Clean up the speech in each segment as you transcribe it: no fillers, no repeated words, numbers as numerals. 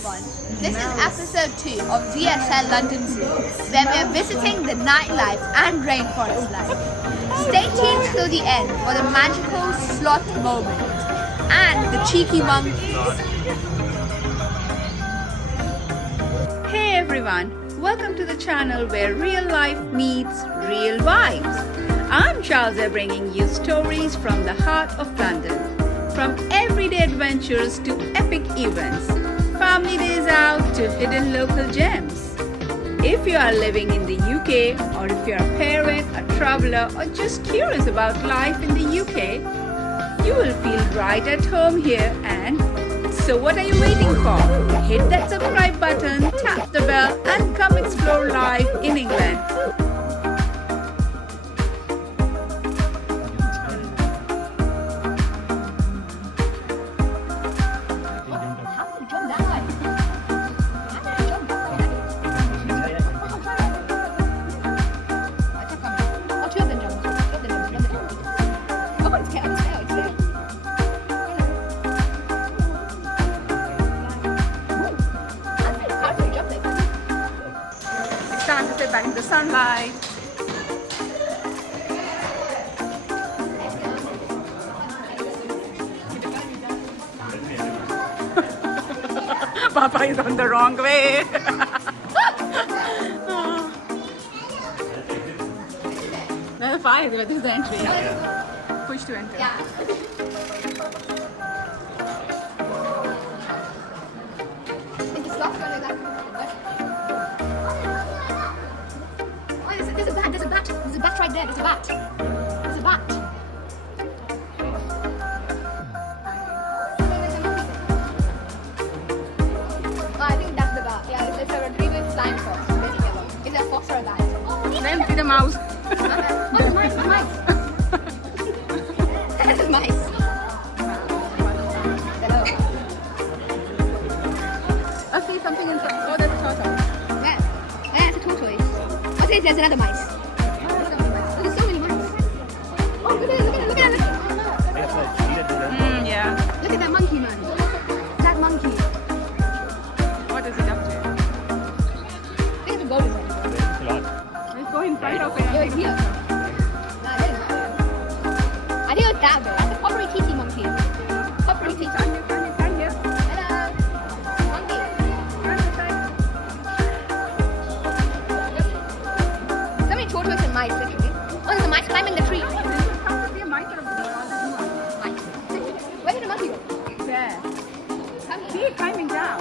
everyone. This is episode 2 of ZSL London Zoo, where we are visiting the nightlife and rainforest life. Stay tuned till the end for the magical sloth moment and the cheeky monkeys. Hey everyone, welcome to the channel where real life meets real vibes. I'm Charles, bringing you stories from the heart of London. From everyday adventures to epic events, family days out to hidden local gems. If you are living in the UK, or if you're a parent, a traveler, or just curious about life in the UK, you will feel right at home here. And so what are you waiting for? Hit that subscribe button, tap the bell, and come explore life in England. Time to sit back in the sunlight. Papa is on the wrong way. There's a fire there. This is the entry. Yeah. Push to enter. Yeah. There's a bat right there. There's a bat. There's a bat. Oh, I think that's the bat. Yeah, it's a retriever flying fox. Is it a fox or a bat? Then see the mouse. Oh, there's mice. There's mice. There's mice. Hello. I see something inside. Oh, there's a turtle. Yeah, it's a tortoise. Oh, there's another mice. There's so many mice. Oh, look at it. Yeah. Look at that monkey, man. That monkey. What is it up to? I think it's a golden one. Let's go inside of it. Yo, it's here. No, it is. I think it's that big. That's a coppery titi monkey. Coppery titi. Here. Hello. Monkey. So many tortoises and mice, literally. Oh, there's a mice climbing the tree. Mice. Where did the monkey go? There. Come See here. it climbing down.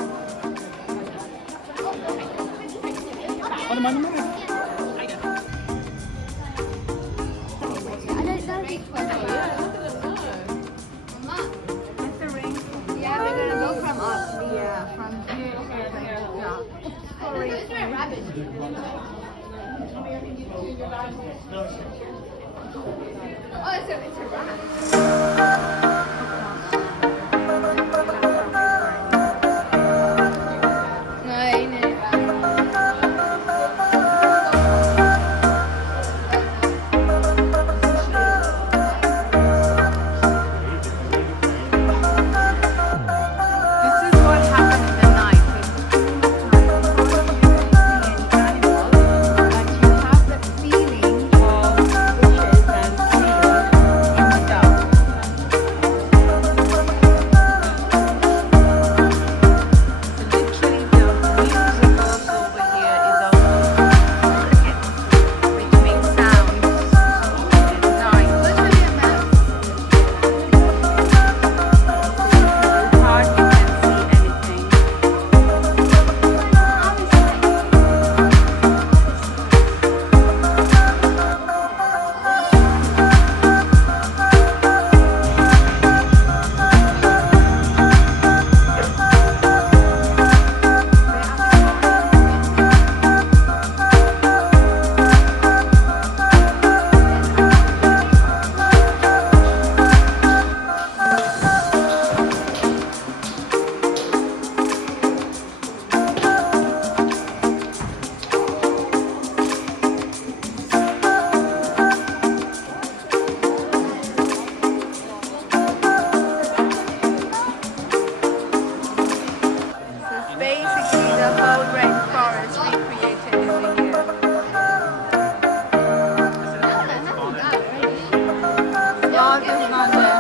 It's the ring. Yeah, we're gonna go from up. Yeah, from here to there. Yeah. Is there a rabbit? Oh, it's a rat. This is what happens in the night. But you have the feeling of wishes and feelings in the dark. basically the whole rainforest recreated over here. Sloth is not there.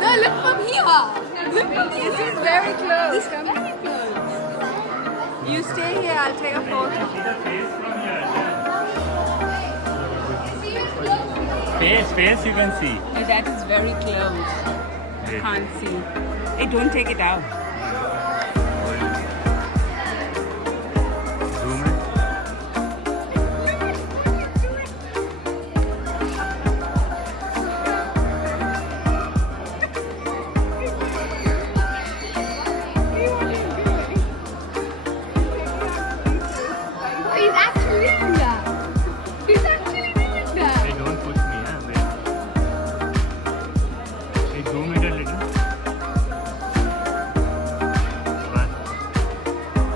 No, look from here. Look from here. This is very close. This is very close. You stay here, I'll take a photo. Face, you can see. That is very close. I can't see. Hey, don't take it out. Zoom in. He's actually doing that. He's actually doing that. Hey, don't push me, huh? Wait. Hey, zoom it a little. Bas.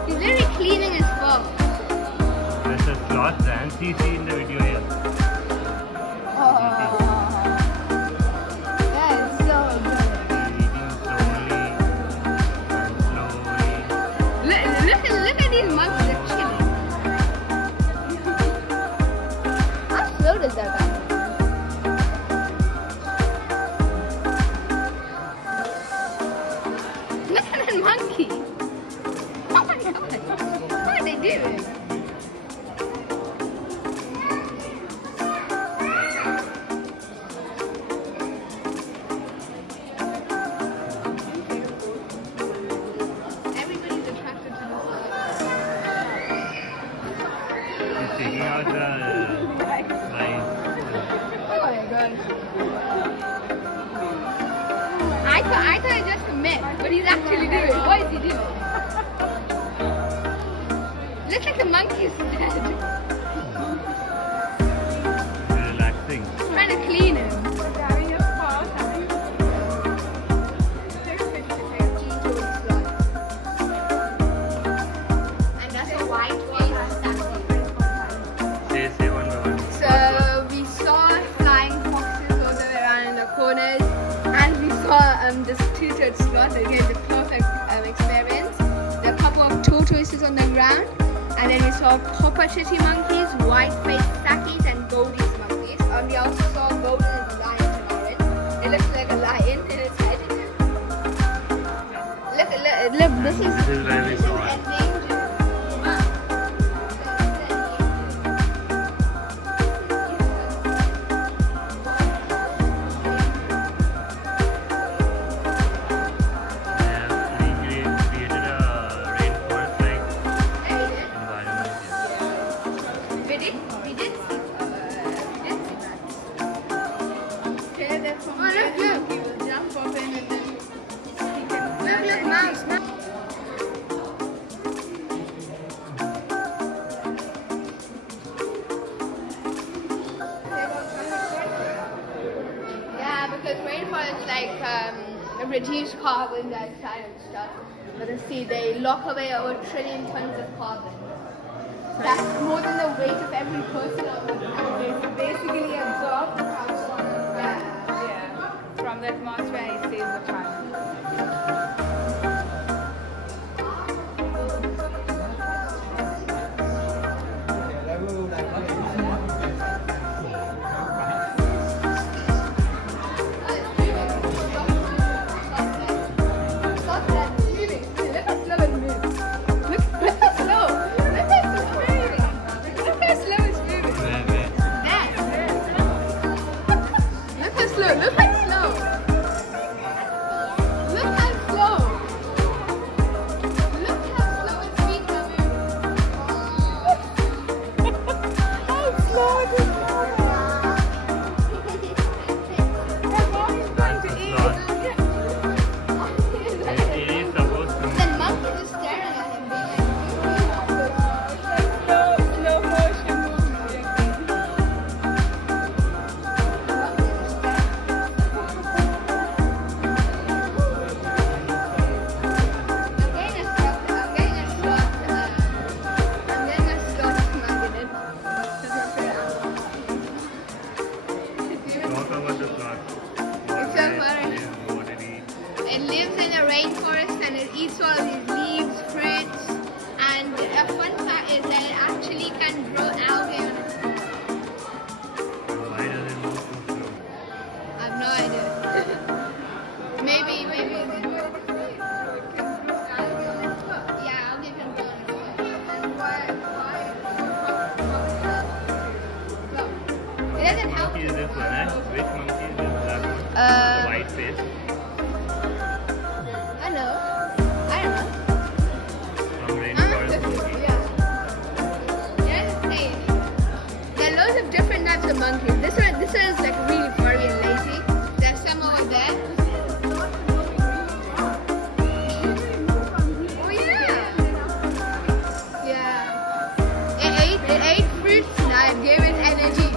He's literally cleaning his fur. There's a sloth dance you see in the video here. That is so good. He's eating slowly and slowly. Look at these monkeys. They're chilling. How slow does that go? Look at that monkey. Oh my god. What are they doing? Everybody's attracted to this. He's taking out the eyes. Oh my god. I thought it just a myth, but he's actually doing it. What is he doing? Looks like the monkey is dead. Relaxing. Trying to clean him. And that's a white face statue. Say one by one. So we saw flying foxes all the way around in the corners, and we saw this two-toed sloth that gave the perfect experience. There are a couple of tortoises on the ground, and then we saw copper titty monkeys, white-faced stackies, and goldies monkeys. We also saw golden and lion tomorrow. It looks like a lion in its head. Look, this is where we saw it. endangered. They have created a rainforest-like environment here. We did see that. Okay, that's from look. He will jump up in and then he can look, mouse. because rainforests reduce carbon dioxide and stuff. But you see, they lock away over 1 trillion tons of carbon. That's more than the weight of every person on the planet. It's basically absorb the carbon. Yeah. From the atmosphere, it saves the carbon. It lives in a rainforest and it eats all these leaves, fruits, and a fun fact is that it actually can grow algae on its own. Why does it move so slow? I have no idea. maybe. Yeah, algae can grow on its own. And why? It doesn't help. Monkey is this one, eh? Which monkey is this? That one? The white face. I don't know. From rainforest monkey. There are loads of different types of monkeys. This one is like really furry and lazy. There's some over there. Oh yeah. It ate fruits and it gave it energy.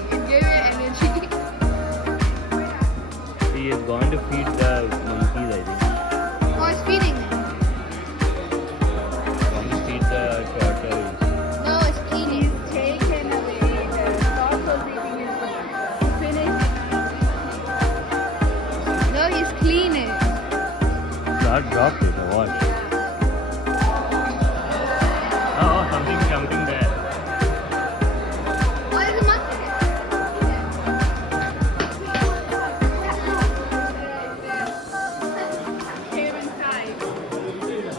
He is going to feed the monkeys, I think. Oh, it's feeding them. Going to feed the turtles. No, it's cleaning. He's taken away the Sloth was eating his food. Finished. No, he's cleaning. Sloth dropped it or what? Oh, something jumping there. Oh, there's a monkey Came inside.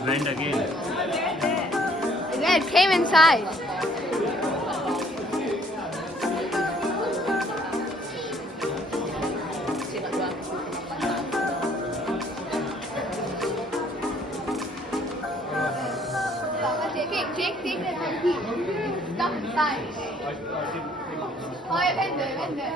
Went again. there. Yeah, it came inside. Jake, take that monkey. Stuff inside. Oh, yeah, vent there.